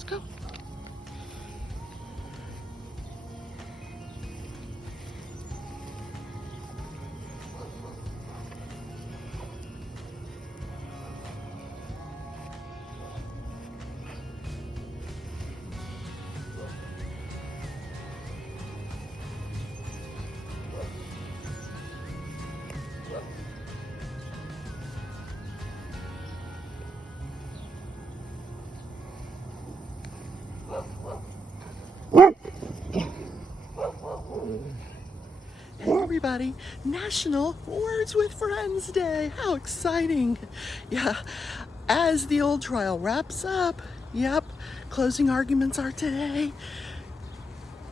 Let's go. Hey everybody, National Words with Friends Day. How exciting. Yeah, as the old trial wraps up, yep, closing arguments are today.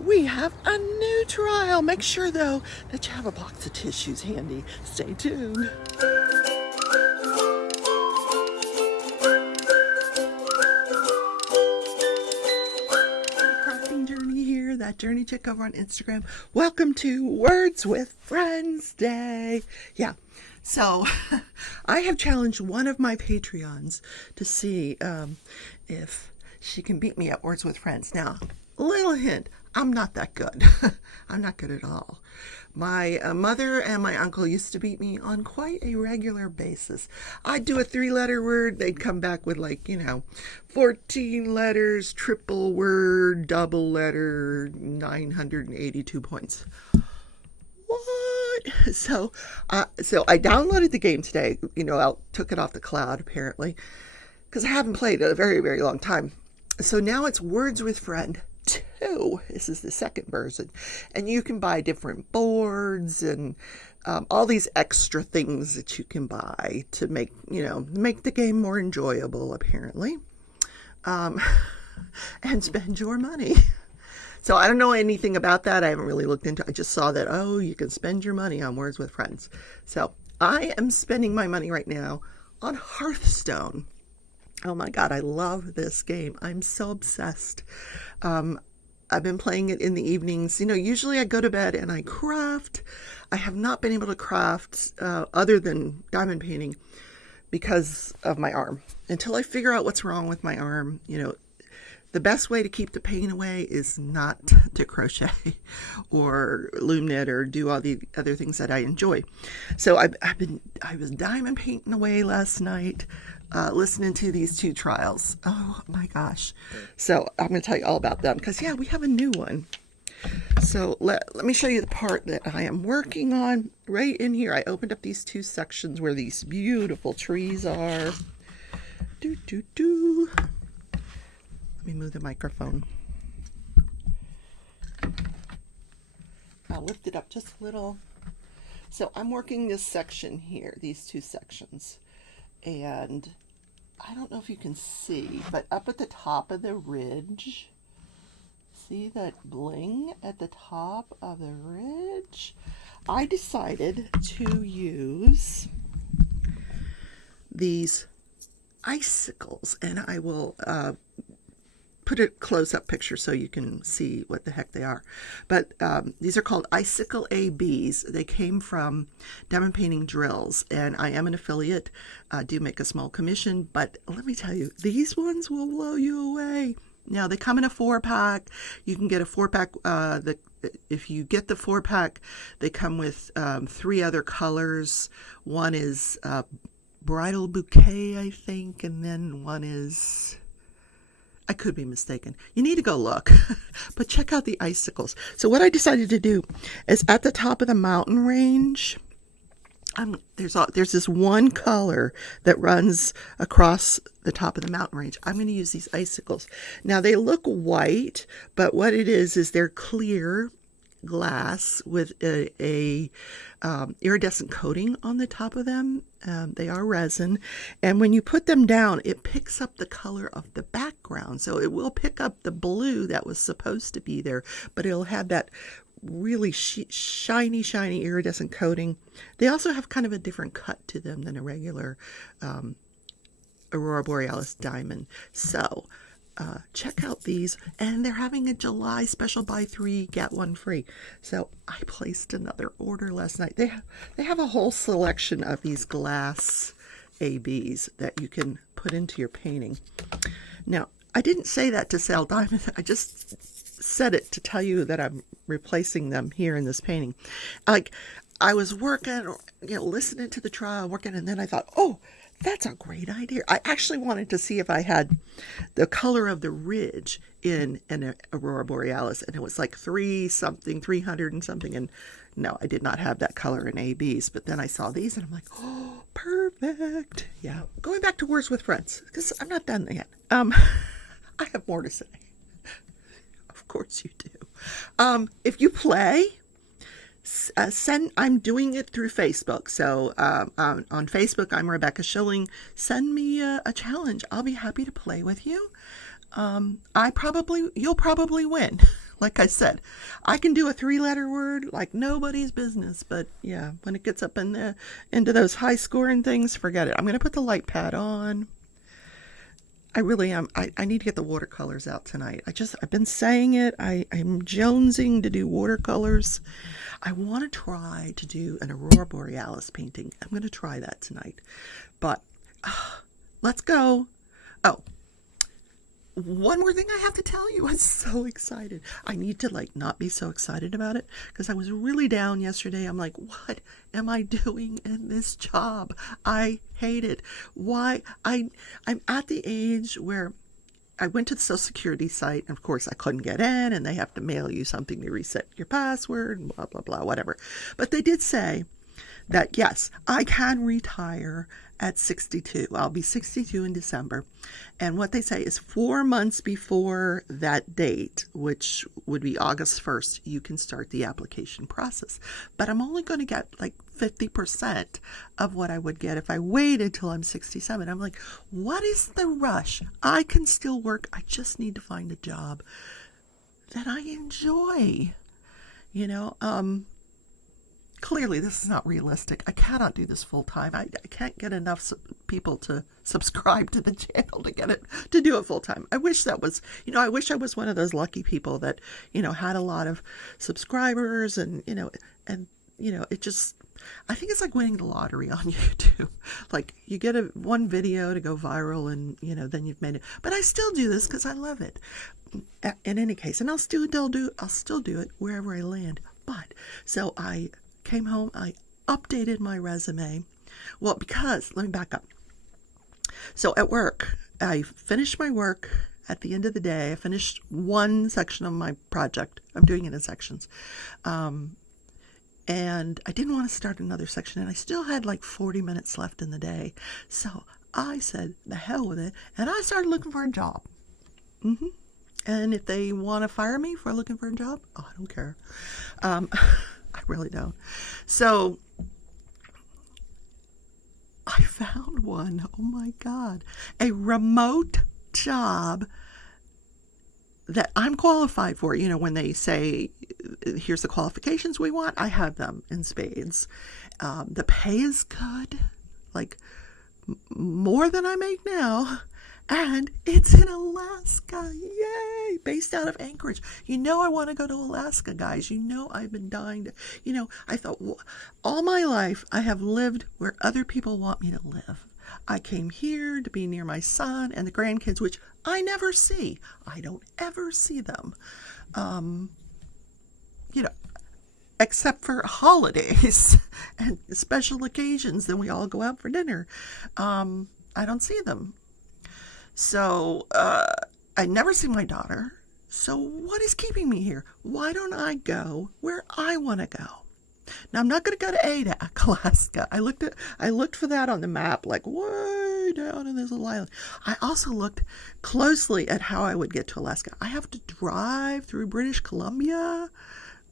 We have a new trial. Make sure though that you have a box of tissues handy. Stay tuned. That journey chick over on Instagram. Welcome to Words with Friends Day. Yeah, so I have challenged one of my Patreons to see if she can beat me at Words with Friends. Now, little hint, I'm not that good. I'm not good at all. My mother and my uncle used to beat me on quite a regular basis. I'd do a 3-letter word. They'd come back with 14 letters, triple word, double letter, 982 points. What? So I downloaded the game today. I took it off the cloud apparently because I haven't played in a very, very long time. So now it's Words with Friend 2. This is the second version, and you can buy different boards and all these extra things that you can buy to make the game more enjoyable apparently, and spend your money. So I don't know anything about that. I haven't really looked into it. I just saw that, you can spend your money on Words with Friends. So I am spending my money right now on Hearthstone. Oh my God, I love this game. I'm so obsessed. I've been playing it in the evenings. Usually I go to bed and I craft. I have not been able to craft other than diamond painting because of my arm. Until I figure out what's wrong with my arm, the best way to keep the pain away is not to crochet or loom knit or do all the other things that I enjoy. So I was diamond painting away last night, listening to these 2 trials. Oh my gosh. So I'm going to tell you all about them because we have a new one. So let me show you the part that I am working on right in here. I opened up these 2 sections where these beautiful trees are. Let me move the microphone. I'll lift it up just a little. So I'm working this section here, these 2 sections. And I don't know if you can see, but up at the top of the ridge, see that bling at the top of the ridge? I decided to use these icicles, and I will put a close-up picture so you can see what the heck they are. But these are called Icicle ABs. They came from Diamond Painting Drills, and I am an affiliate. I do make a small commission, but let me tell you, these ones will blow you away. Now, they come in a 4-pack. You can get a 4-pack. If you get the 4-pack, they come with 3 other colors. One is Bridal Bouquet, I think, and then one is... I could be mistaken. You need to go look, but check out the icicles. So what I decided to do is at the top of the mountain range, there's this one color that runs across the top of the mountain range. I'm going to use these icicles. Now they look white, but what it is they're clear glass with a iridescent coating on the top of them. They are resin, and when you put them down, it picks up the color of the background. So it will pick up the blue that was supposed to be there, but it'll have that really shiny iridescent coating. They also have kind of a different cut to them than a regular Aurora Borealis diamond. So check out these, and they're having a July special, buy 3 get 1 free. So I placed another order last night. They have a whole selection of these glass ABs that you can put into your painting. Now I didn't say that to sell diamonds. I just said it to tell you that I'm replacing them here in this painting. Like, I was working, listening to the trial, working, and then I thought, oh, that's a great idea. I actually wanted to see if I had the color of the ridge in an Aurora Borealis, and it was like 300 and something, and no, I did not have that color in ABs, but then I saw these, and I'm like, oh, perfect. Yeah, going back to Words with Friends, because I'm not done yet. I have more to say. Of course you do. If you play, I'm doing it through Facebook. So on Facebook, I'm Rebecca Schilling. Send me a challenge. I'll be happy to play with you. You'll probably win. Like I said, I can do a 3-letter word like nobody's business. But yeah, when it gets up into those high scoring things, forget it. I'm going to put the light pad on. I really am. I need to get the watercolors out tonight. I've been saying it. I'm jonesing to do watercolors. I want to try to do an Aurora Borealis painting. I'm going to try that tonight. But let's go. Oh, one more thing I have to tell you. I'm so excited. I need to not be so excited about it because I was really down yesterday. I'm like, what am I doing in this job? I hate it. Why? I'm at the age where I went to the Social Security site, and of course I couldn't get in, and they have to mail you something to reset your password, and blah, blah, blah, whatever. But they did say that, yes, I can retire at 62. I'll be 62 in December. And what they say is 4 months before that date, which would be August 1st, you can start the application process. But I'm only going to get 50% of what I would get if I waited till I'm 67. I'm like, what is the rush? I can still work. I just need to find a job that I enjoy. Clearly, this is not realistic. I cannot do this full time. I can't get enough people to subscribe to the channel to do it full time. I wish that was, I wish I was one of those lucky people that, had a lot of subscribers and it just, I think it's like winning the lottery on YouTube. Like you get one video to go viral and, then you've made it. But I still do this because I love it. In any case, and I'll still do it wherever I land. But so I came home, I updated my resume. Well, because, let me back up. So at work, I finished my work at the end of the day. I finished one section of my project. I'm doing it in sections. And I didn't want to start another section, and I still had 40 minutes left in the day. So I said, the hell with it, and I started looking for a job. And if they want to fire me for looking for a job, I don't care. I really don't. So I found one. Oh my God. A remote job that I'm qualified for. When they say, here's the qualifications we want, I have them in spades. The pay is good, more than I make now. And it's in Alaska. Yay! Based out of Anchorage. I want to go to Alaska, guys. I've been dying to, I thought, all my life I have lived where other people want me to live. I came here to be near my son and the grandkids, which I never see. I don't ever see them. Except for holidays and special occasions. Then we all go out for dinner. I don't see them. So I never see my daughter. So what is keeping me here? Why don't I go where I want to go? Now I'm not going to go to Adak, Alaska. I looked for that on the map, way down in this little island. I also looked closely at how I would get to Alaska. I have to drive through British Columbia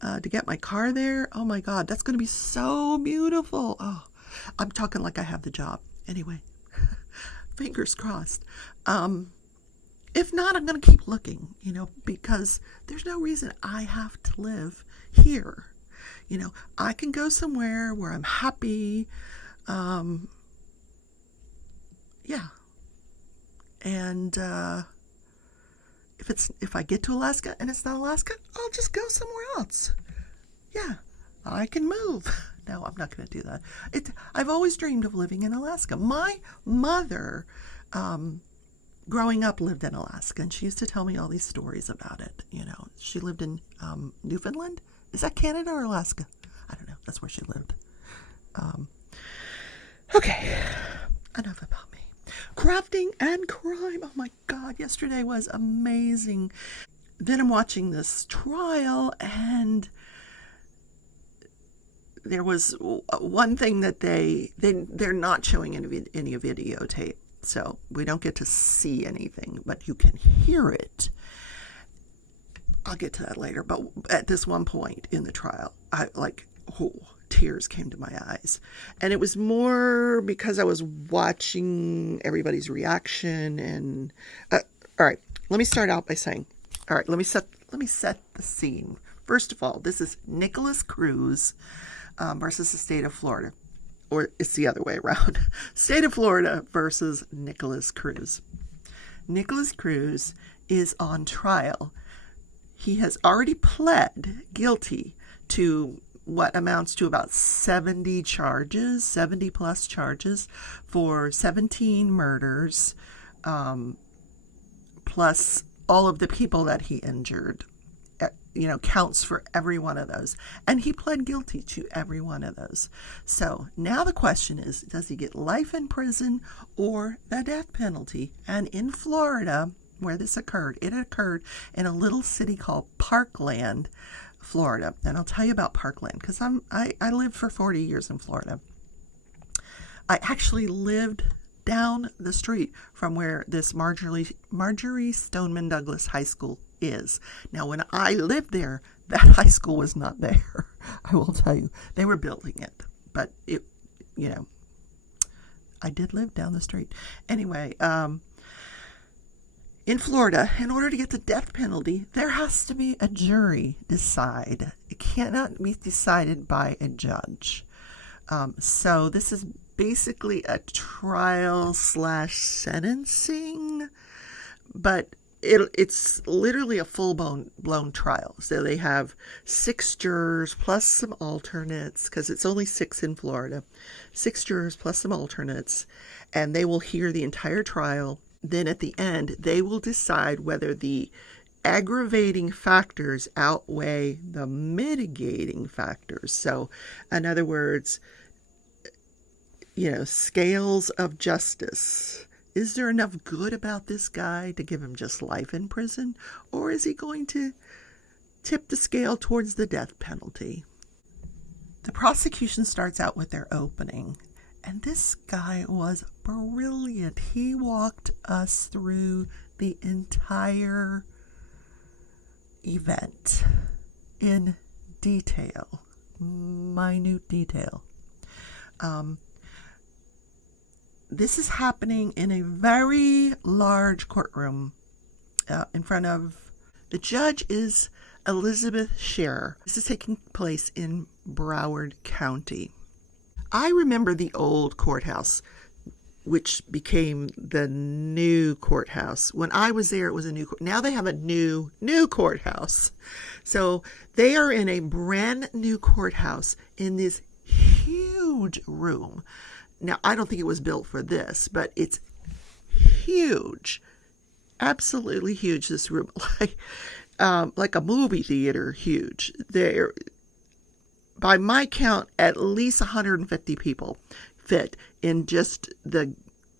to get my car there. Oh my God, that's going to be so beautiful. Oh, I'm talking like I have the job. Anyway. Fingers crossed. If not, I'm going to keep looking, because there's no reason I have to live here. I can go somewhere where I'm happy. Yeah. And if I get to Alaska and it's not Alaska, I'll just go somewhere else. Yeah, I can move. No, I'm not going to do that. I've always dreamed of living in Alaska. My mother growing up, lived in Alaska, and she used to tell me all these stories about it. She lived in Newfoundland. Is that Canada or Alaska? I don't know. That's where she lived. Okay, enough about me. Crafting and crime. Oh my God, yesterday was amazing. Then I'm watching this trial, and there was one thing that they're not showing any videotape, so we don't get to see anything, but you can hear it. I'll get to that later, but at this one point in the trial, tears came to my eyes. And it was more because I was watching everybody's reaction. And all right, let me start out by saying, all right, let me set the scene. First of all, this is Nikolas Cruz versus the state of Florida. Or it's the other way around. State of Florida versus Nikolas Cruz. Nikolas Cruz is on trial. He has already pled guilty to what amounts to about 70 plus charges for 17 murders, plus all of the people that he injured. Counts for every one of those. And he pled guilty to every one of those. So now the question is, does he get life in prison or the death penalty? And in Florida, where this occurred, it occurred in a little city called Parkland, Florida. And I'll tell you about Parkland because I lived for 40 years in Florida. I actually lived down the street from where this Marjorie Stoneman Douglas High School is. Now, when I lived there, that high school was not there. I will tell you, they were building it, but I did live down the street. Anyway, in Florida, in order to get the death penalty, there has to be a jury decide. It cannot be decided by a judge. So this is basically a trial / sentencing, but it's literally a full-blown trial. So they have 6 jurors plus some alternates, because it's only 6 in Florida. 6 jurors plus some alternates, and they will hear the entire trial. Then at the end, they will decide whether the aggravating factors outweigh the mitigating factors. So, in other words, scales of justice. Is there enough good about this guy to give him just life in prison? Or is he going to tip the scale towards the death penalty? The prosecution starts out with their opening. And this guy was brilliant. He walked us through the entire event in detail, minute detail. This is happening in a very large courtroom in front of the judge is Elizabeth Scherer. This is taking place in Broward County. I remember the old courthouse, which became the new courthouse. When I was there, it was a new now they have a new courthouse. So they are in a brand new courthouse in this huge room. Now, I don't think it was built for this, but it's huge. Absolutely huge, this room. Like a movie theater huge. There, by my count, at least 150 people fit in just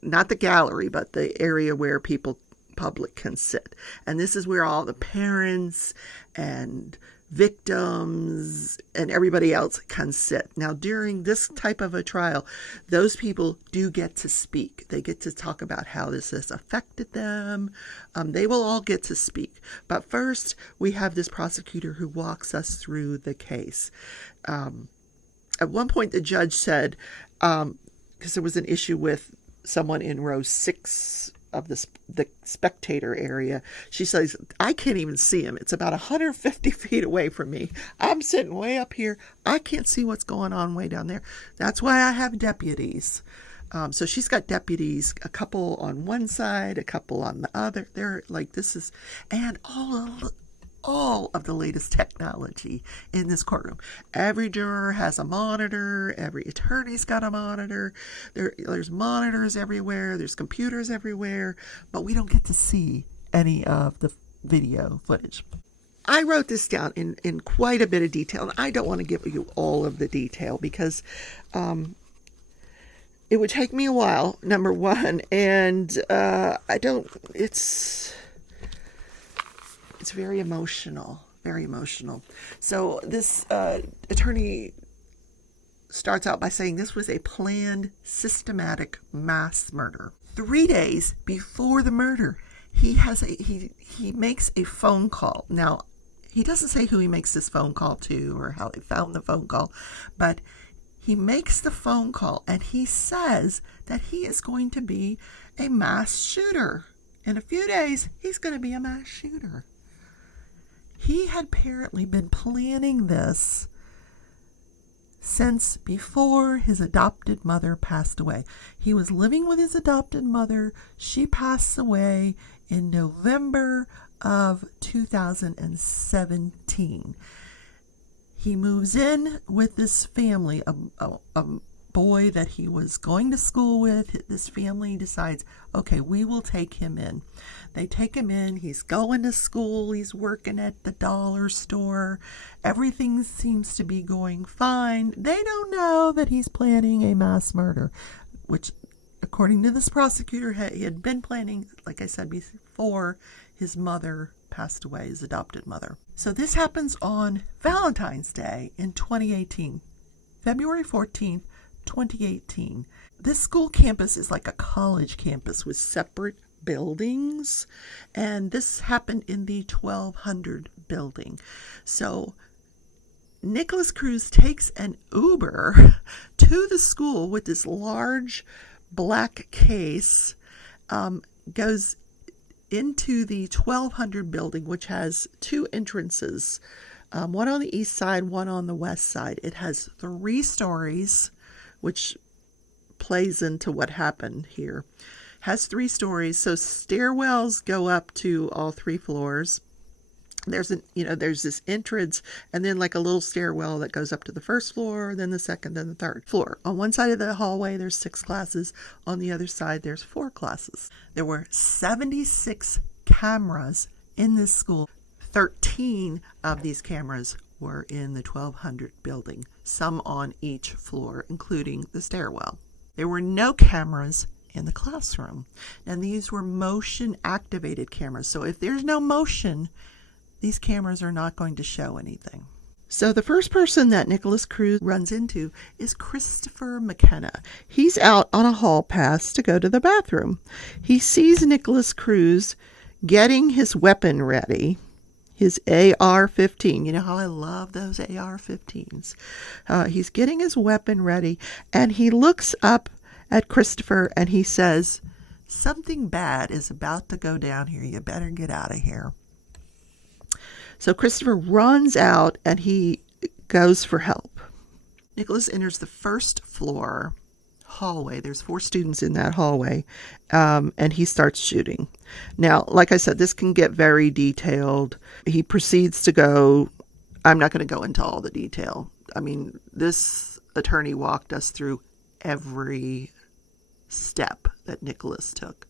not the gallery, but the area where public can sit. And this is where all the parents and victims and everybody else can sit. Now, during this type of a trial, those people do get to speak. They get to talk about how this has affected them. They will all get to speak. But first, we have this prosecutor who walks us through the case. At one point, the judge said, because there was an issue with someone in row 6 of the spectator area, she says, I can't even see him. It's about 150 feet away from me. I'm sitting way up here. I can't see what's going on way down there. That's why I have deputies. So she's got deputies, a couple on one side, a couple on the other. They're like, this is, and all of the latest technology in this courtroom. Every juror has a monitor. Every attorney's got a monitor. There's monitors everywhere. There's computers everywhere. But we don't get to see any of the video footage. I wrote this down in quite a bit of detail, and I don't want to give you all of the detail because it would take me a while, number one, and it's very emotional, very emotional. So this attorney starts out by saying this was a planned, systematic mass murder. 3 days before the murder, he makes a phone call. Now, he doesn't say who he makes this phone call to or how they found the phone call, but he makes the phone call and he says that he is going to be a mass shooter. In a few days, he's going to be a mass shooter. He had apparently been planning this since before his adopted mother passed away. He was living with his adopted mother. She passed away in November of 2017. He moves in with this family, a boy that he was going to school with. This family decides, okay, we will take him in. They take him in. He's going to school. He's working at the dollar store. Everything seems to be going fine. They don't know that he's planning a mass murder, which, according to this prosecutor, he had been planning, like I said before, his mother passed away, his adopted mother. So this happens on Valentine's Day in 2018, February 14th, 2018. This school campus is like a college campus with separate buildings, and this happened in the 1200 building. So Nikolas Cruz takes an Uber to the school with this large black case, goes into the 1200 building, which has 2 entrances, one on the east side, one on the west side. It has 3 stories, which plays into what happened here. Has 3 stories, so stairwells go up to all 3 floors. There's this entrance, and then like a little stairwell that goes up to the first floor, then the second, then the third floor. On one side of the hallway, there's 6 classes. On the other side, there's 4 classes. There were 76 cameras in this school. 13 of these cameras were in the 1200 building, some on each floor, including the stairwell. There were no cameras in the classroom, and these were motion activated cameras. So if there's no motion, these cameras are not going to show anything. So the first person that Nikolas Cruz runs into is Christopher McKenna. He's out on a hall pass to go to the bathroom. He sees Nikolas Cruz getting his weapon ready, his AR-15. You know how I love those AR-15s. He's getting his weapon ready, and he looks up at Christopher and he says, "Something bad is about to go down here. You better get out of here." So Christopher runs out and he goes for help. Nikolas enters the first floor hallway. There's 4 students in that hallway, and he starts shooting. Now, like I said, this can get very detailed. He proceeds to go. I'm not going to go into all the detail. I mean, this attorney walked us through every step that Nikolas took.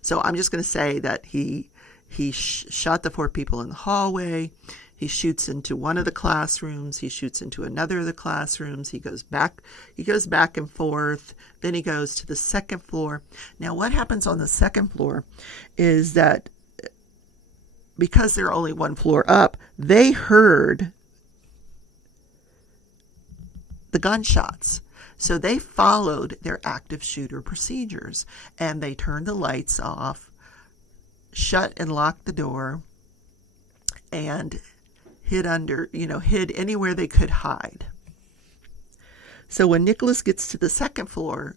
So I'm just going to say that he shot the 4 people in the hallway. He shoots into one of the classrooms. He shoots into another of the classrooms. He goes back and forth. Then he goes to the second floor. Now, what happens on the second floor is that because they're only 1 floor up, they heard the gunshots. So they followed their active shooter procedures, and they turned the lights off, shut and locked the door, and hid anywhere they could hide. So when Nikolas gets to the second floor,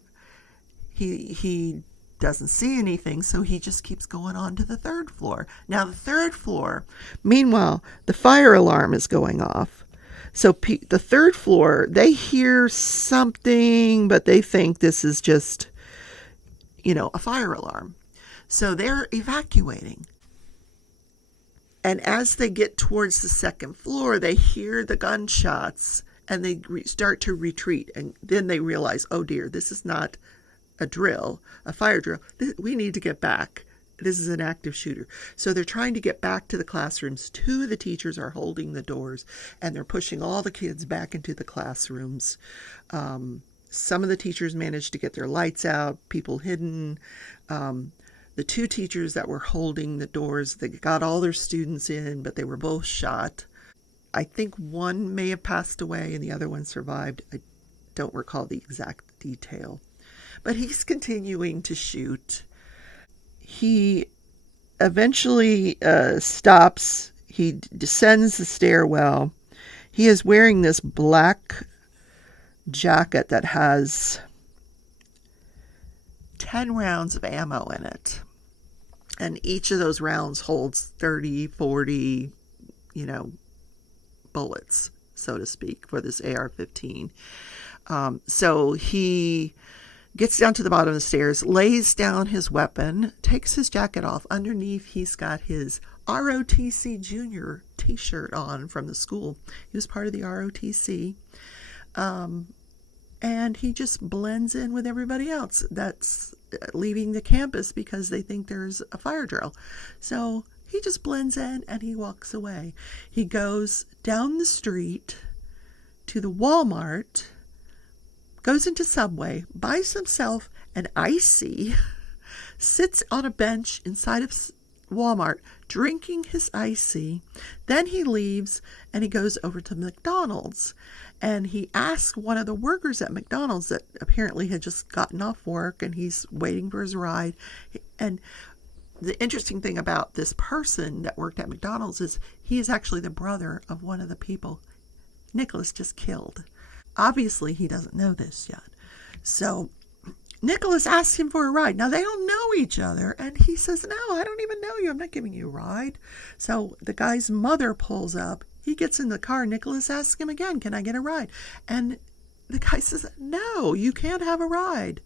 he doesn't see anything, so he just keeps going on to the third floor. Now the third floor, meanwhile, the fire alarm is going off. So the third floor, they hear something, but they think this is just, a fire alarm. So they're evacuating. And as they get towards the second floor, they hear the gunshots and they start to retreat. And then they realize, oh dear, this is not a drill, a fire drill. We need to get back. This is an active shooter. So they're trying to get back to the classrooms. Two of the teachers are holding the doors and they're pushing all the kids back into the classrooms. Some of the teachers managed to get their lights out, people hidden. The two teachers that were holding the doors, they got all their students in, but they were both shot. I think one may have passed away and the other one survived. I don't recall the exact detail. But he's continuing to shoot. He eventually stops. He descends the stairwell. He is wearing this black jacket that has 10 rounds of ammo in it. And each of those rounds holds 30, 40, bullets, so to speak, for this AR-15. So he gets down to the bottom of the stairs, lays down his weapon, takes his jacket off. Underneath, he's got his ROTC Junior t-shirt on from the school. He was part of the ROTC. And he just blends in with everybody else that's leaving the campus because they think there's a fire drill. So he just blends in and he walks away. He goes down the street to the Walmart, goes into Subway, buys himself an icy, sits on a bench inside of Walmart drinking his icy. Then he leaves and he goes over to McDonald's and he asks one of the workers at McDonald's that apparently had just gotten off work and he's waiting for his ride. And the interesting thing about this person that worked at McDonald's is he is actually the brother of one of the people Nikolas just killed. Obviously, he doesn't know this yet. So Nikolas asks him for a ride. Now, they don't know each other. And he says, no, I don't even know you. I'm not giving you a ride. So the guy's mother pulls up. He gets in the car. Nikolas asks him again, can I get a ride? And the guy says, no, you can't have a ride.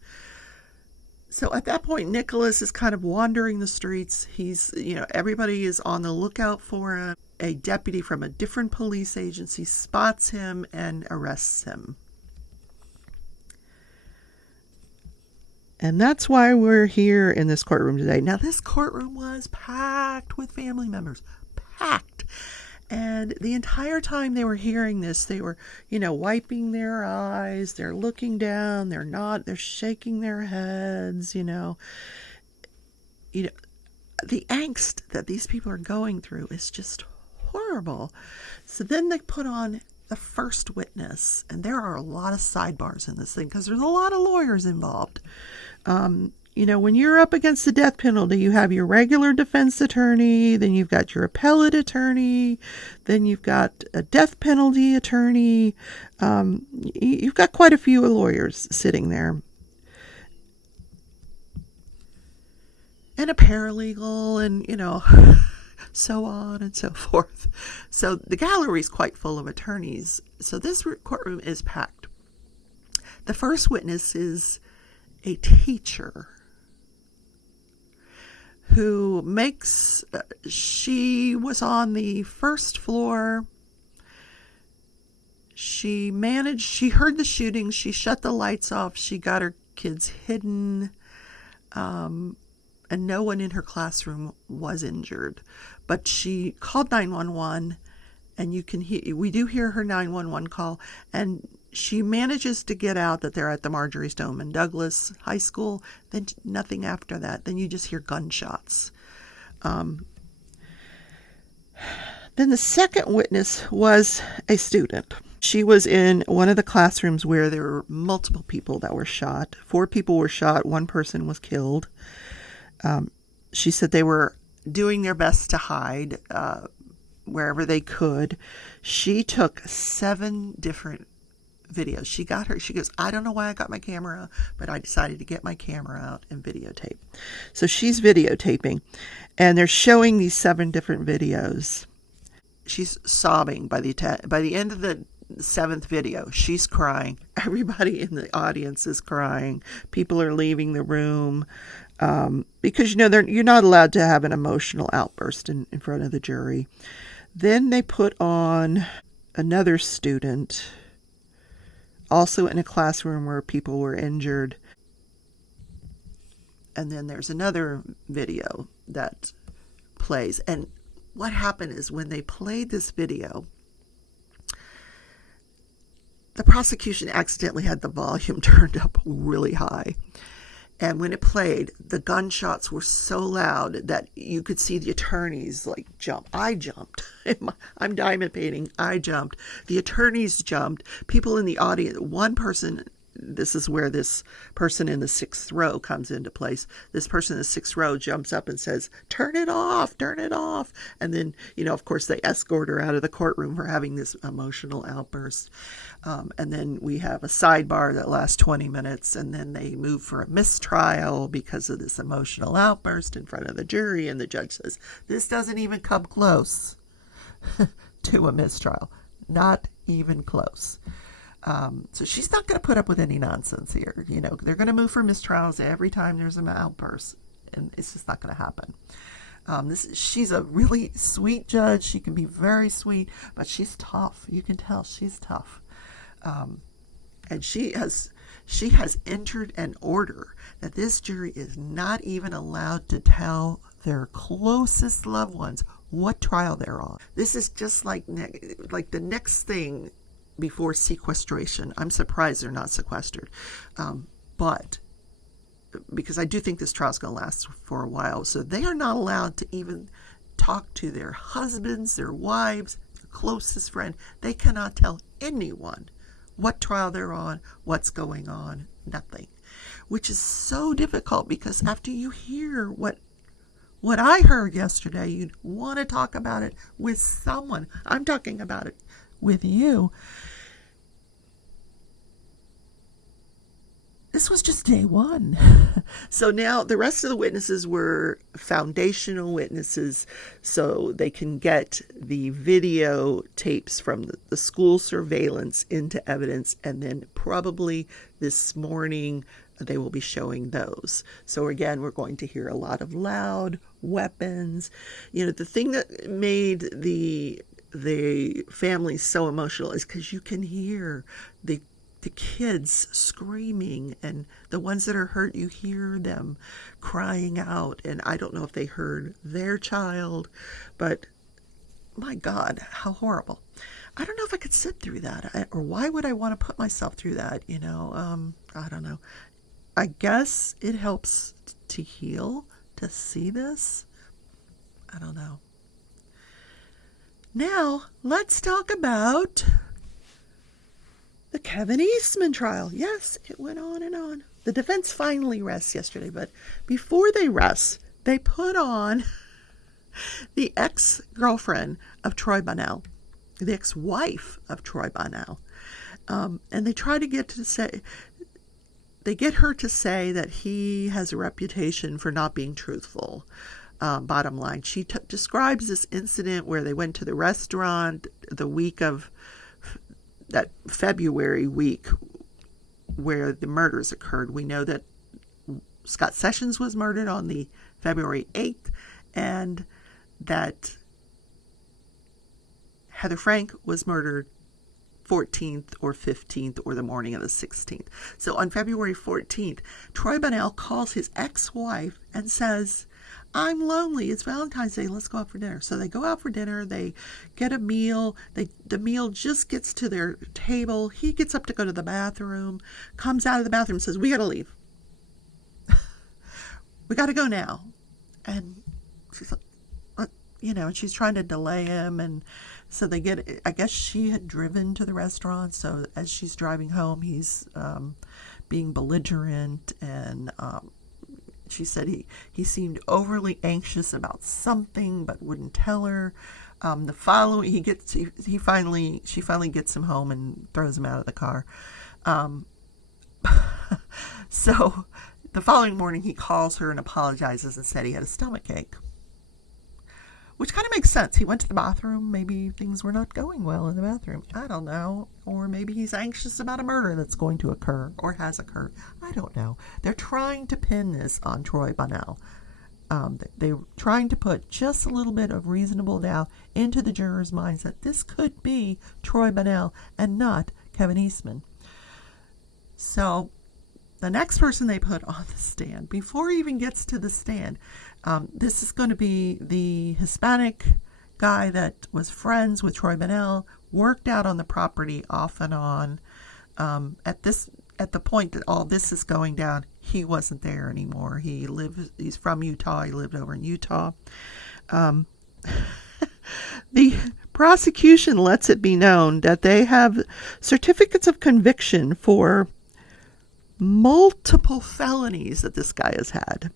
So at that point, Nikolas is kind of wandering the streets. He's, everybody is on the lookout for him. A deputy from a different police agency spots him and arrests him. And that's why we're here in this courtroom today. Now, this courtroom was packed with family members. Packed. And the entire time they were hearing this, they were, wiping their eyes. They're looking down. They're shaking their heads, The angst that these people are going through is just horrible. So then they put on the first witness, and there are a lot of sidebars in this thing because there's a lot of lawyers involved. When you're up against the death penalty, you have your regular defense attorney, then you've got your appellate attorney, then you've got a death penalty attorney. You've got quite a few lawyers sitting there. And a paralegal and, so on and so forth. So the gallery is quite full of attorneys. So this courtroom is packed. The first witness is a teacher who she was on the first floor. She heard the shooting. She shut the lights off. She got her kids hidden. And no one in her classroom was injured. But she called 911, and we do hear her 911 call, and she manages to get out that they're at the Marjorie Stoneman Douglas High School. Then nothing after that. Then you just hear gunshots. Then the second witness was a student. She was in one of the classrooms where there were multiple people that were shot. 4 people were shot. 1 person was killed. She said they were doing their best to hide wherever they could. She took 7 different videos. She goes, I don't know why I got my camera, but I decided to get my camera out and videotape. So she's videotaping, and they're showing these 7 different videos. She's sobbing by the end of the seventh video, she's crying. Everybody in the audience is crying. People are leaving the room because, you're not allowed to have an emotional outburst in front of the jury. Then they put on another student, also in a classroom where people were injured. And then there's another video that plays. And what happened is when they played this video, the prosecution accidentally had the volume turned up really high. And when it played, the gunshots were so loud that you could see the attorneys jump. I jumped. I'm diamond painting. I jumped. The attorneys jumped. People in the audience, one person, this is where this person in the sixth row comes into place. This person in the sixth row jumps up and says, "Turn it off, turn it off." And then, of course, they escort her out of the courtroom for having this emotional outburst. And then we have a sidebar that lasts 20 minutes, and then they move for a mistrial because of this emotional outburst in front of the jury. And the judge says, "This doesn't even come close to a mistrial. Not even close." So she's not going to put up with any nonsense here. They're going to move for mistrials every time there's an outburst, and it's just not going to happen. She's a really sweet judge. She can be very sweet, but she's tough. You can tell she's tough. And she has entered an order that this jury is not even allowed to tell their closest loved ones what trial they're on. This is just like the next thing before sequestration. I'm surprised they're not sequestered. But because I do think this trial is going to last for a while. So they are not allowed to even talk to their husbands, their wives, their closest friend. They cannot tell anyone what trial they're on, what's going on, nothing. Which is so difficult because after you hear what I heard yesterday, you'd want to talk about it with someone. I'm talking about it with you. This was just day one. So now the rest of the witnesses were foundational witnesses, so they can get the video tapes from the school surveillance into evidence, and then probably this morning they will be showing those. So again, we're going to hear a lot of loud weapons. The thing that made the family so emotional is because you can hear the kids screaming, and the ones that are hurt, you hear them crying out. And I don't know if they heard their child, but my God, how horrible. I don't know if I could sit through that, or why would I want to put myself through that? I don't know. I guess it helps to heal, to see this. I don't know. Now, let's talk about the Kevin Eastman trial. Yes, it went on and on. The defense finally rests yesterday, but before they rest, they put on the ex-girlfriend of Troy Bonnell, the ex-wife of Troy Bonnell. And they try to get her to say that he has a reputation for not being truthful. Bottom line, she describes this incident where they went to the restaurant the week of that February week where the murders occurred. We know that Scott Sessions was murdered on the February 8th, and that Heather Frank was murdered 14th or 15th or the morning of the 16th. So on February 14th, Troy Bonnell calls his ex-wife and says, "I'm lonely. It's Valentine's Day. Let's go out for dinner." So they go out for dinner. They get a meal. The meal just gets to their table. He gets up to go to the bathroom, comes out of the bathroom and says, "We got to leave. We got to go now." And she's like, and she's trying to delay him. And so I guess she had driven to the restaurant. So as she's driving home, he's being belligerent, and she said he seemed overly anxious about something but wouldn't tell her. She finally gets him home and throws him out of the car. So the following morning he calls her and apologizes and said he had a stomachache. which kind of makes sense. He went to the bathroom. Maybe things were not going well in the bathroom. I don't know. Or maybe he's anxious about a murder that's going to occur or has occurred. I don't know. They're trying to pin this on Troy Bunnell. They're trying to put just a little bit of reasonable doubt into the jurors' minds that this could be Troy Bunnell and not Kevin Eastman. So the next person they put on the stand, before he even gets to the stand, this is going to be the Hispanic guy that was friends with Troy Bunnell, worked out on the property off and on. At the point that all this is going down, he wasn't there anymore. He's from Utah. He lived over in Utah. The prosecution lets it be known that they have certificates of conviction for multiple felonies that this guy has had.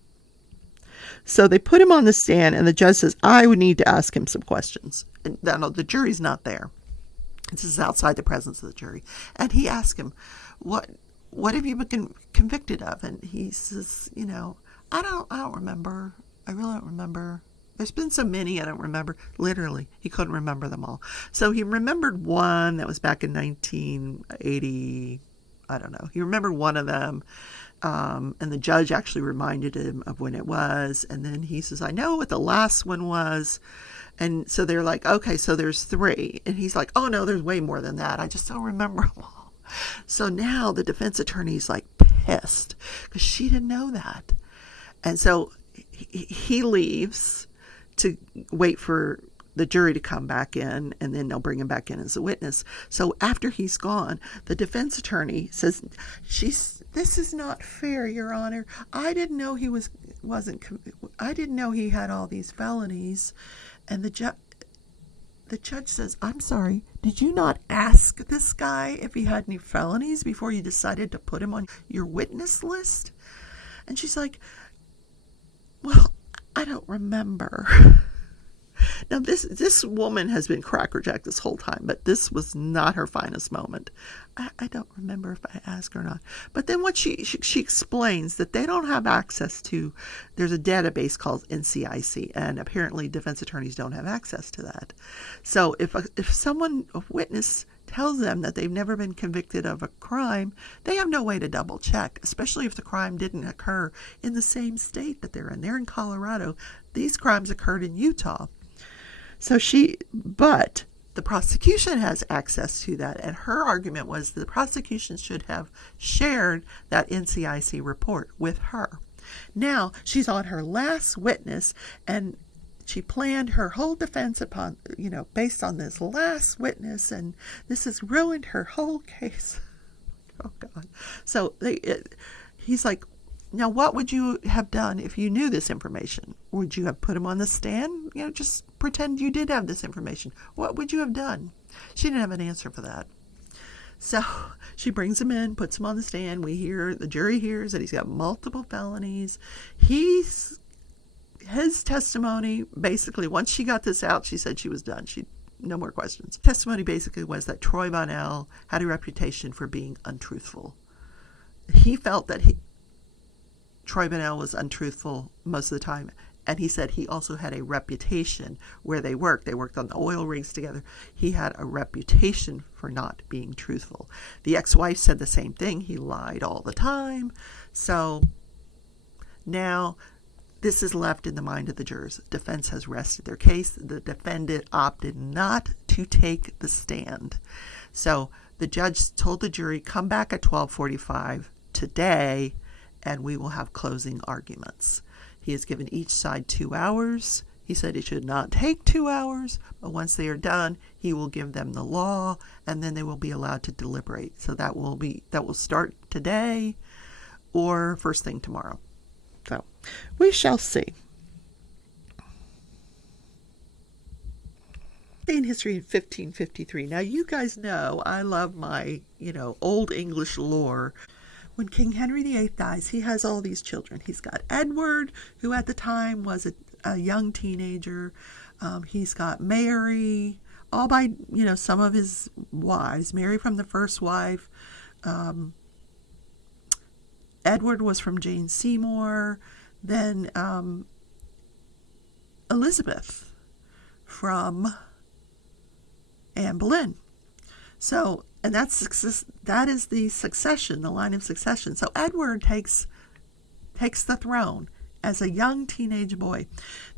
So they put him on the stand, and the judge says, I would need to ask him some questions. And the jury's not there. This is outside the presence of the jury. And he asked him, what have you been convicted of? And he says, I don't remember. I really don't remember. There's been so many I don't remember. Literally, he couldn't remember them all. So he remembered one that was back in 1980. I don't know. He remembered one of them. And the judge actually reminded him of when it was. And then he says, I know what the last one was. And so they're like, okay, so there's 3. And he's like, oh, no, there's way more than that. I just don't remember them all. So now the defense attorney's like pissed because she didn't know that. And so he leaves to wait for the jury to come back in, and then they'll bring him back in as a witness. So after he's gone, the defense attorney says, this is not fair, Your Honor. I didn't know I didn't know he had all these felonies. And the judge says, I'm sorry, did you not ask this guy if he had any felonies before you decided to put him on your witness list? And she's like, well, I don't remember. Now, this woman has been crackerjacked this whole time, but this was not her finest moment. I don't remember if I asked her or not. But then what she explains that they don't have access to, there's a database called NCIC, and apparently defense attorneys don't have access to that. So if a witness tells them that they've never been convicted of a crime, they have no way to double check, especially if the crime didn't occur in the same state that they're in. They're in Colorado. These crimes occurred in Utah. But the prosecution has access to that, and her argument was the prosecution should have shared that NCIC report with her. Now, she's on her last witness, and she planned her whole defense upon, based on this last witness, and this has ruined her whole case. Oh, God. So he's like, now, what would you have done if you knew this information? Would you have put him on the stand? Just pretend you did have this information. What would you have done? She didn't have an answer for that. So she brings him in, puts him on the stand. The jury hears that he's got multiple felonies. His testimony, basically, once she got this out, she said she was done. No more questions. Testimony basically was that Troy Bunnell had a reputation for being untruthful. He felt that Troy Bunnell was untruthful most of the time, and he said he also had a reputation where they worked. They worked on the oil rigs together. He had a reputation for not being truthful. The ex-wife said the same thing. He lied all the time. So now this is left in the mind of the jurors. Defense has rested their case. The defendant opted not to take the stand. So the judge told the jury, come back at 12:45 today, and we will have closing arguments. He has given each side 2 hours. He said it should not take 2 hours, but once they are done, he will give them the law, and then they will be allowed to deliberate. So that will start today or first thing tomorrow. So we shall see. In history in 1553. Now, you guys know I love my, Old English lore. When King Henry VIII dies, he has all these children. He's got Edward, who at the time was a young teenager. He's got Mary, all by, some of his wives. Mary from the first wife. Edward was from Jane Seymour. Then Elizabeth from Anne Boleyn. So, and that is the succession, the line of succession. So Edward takes the throne as a young teenage boy.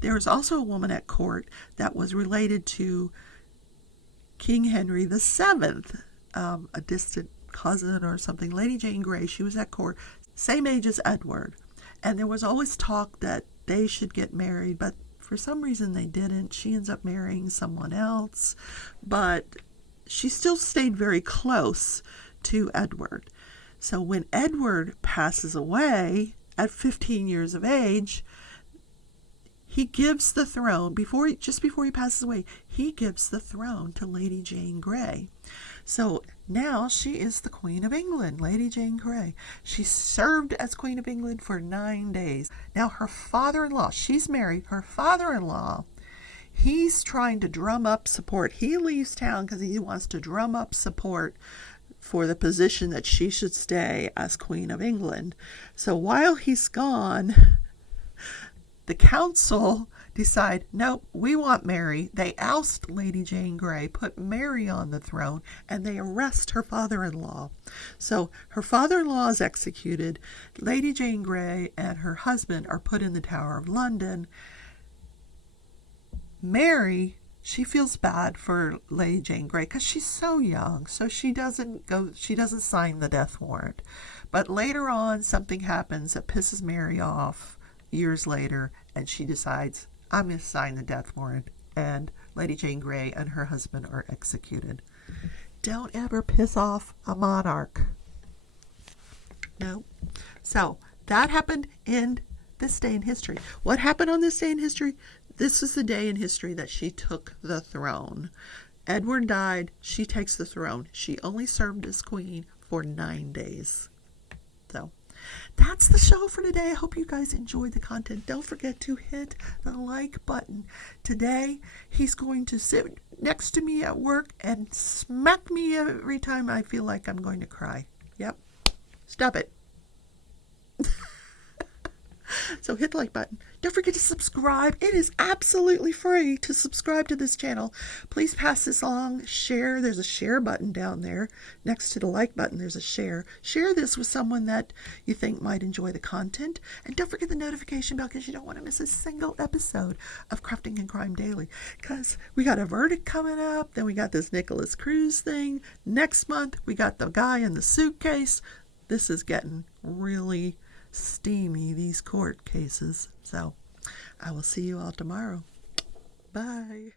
There was also a woman at court that was related to King Henry VII, a distant cousin or something. Lady Jane Grey, she was at court, same age as Edward. And there was always talk that they should get married, but for some reason they didn't. She ends up marrying someone else, but she still stayed very close to Edward. So when Edward passes away at 15 years of age, he gives the throne, just before he passes away, he gives the throne to Lady Jane Grey. So now she is the Queen of England, Lady Jane Grey. She served as Queen of England for 9 days. Now her father-in-law, she's married, her father-in-law, he's trying to drum up support. He leaves town because he wants to drum up support for the position that she should stay as Queen of England. So while he's gone, the council decide, nope, we want Mary. They oust Lady Jane Grey, put Mary on the throne, and they arrest her father-in-law. So her father-in-law is executed. Lady Jane Grey and her husband are put in the Tower of London. Mary, she feels bad for Lady Jane Grey because she's so young, so she doesn't sign the death warrant. But later on, something happens that pisses Mary off years later, and she decides, I'm going to sign the death warrant, and Lady Jane Grey and her husband are executed. Don't ever piss off a monarch. No. So that happened in this day in history. What happened on this day in history? This is the day in history that she took the throne. Edward died. She takes the throne. She only served as queen for 9 days. So that's the show for today. I hope you guys enjoyed the content. Don't forget to hit the like button. Today, he's going to sit next to me at work and smack me every time I feel like I'm going to cry. Yep. Stop it. So hit the like button. Don't forget to subscribe. It is absolutely free to subscribe to this channel. Please pass this along. Share. There's a share button down there. Next to the like button, there's a share. Share this with someone that you think might enjoy the content. And don't forget the notification bell because you don't want to miss a single episode of Crafting and Crime Daily. Because we got a verdict coming up. Then we got this Nikolas Cruz thing. Next month, we got the guy in the suitcase. This is getting really steamy, these court cases. So I will see you all tomorrow. Bye.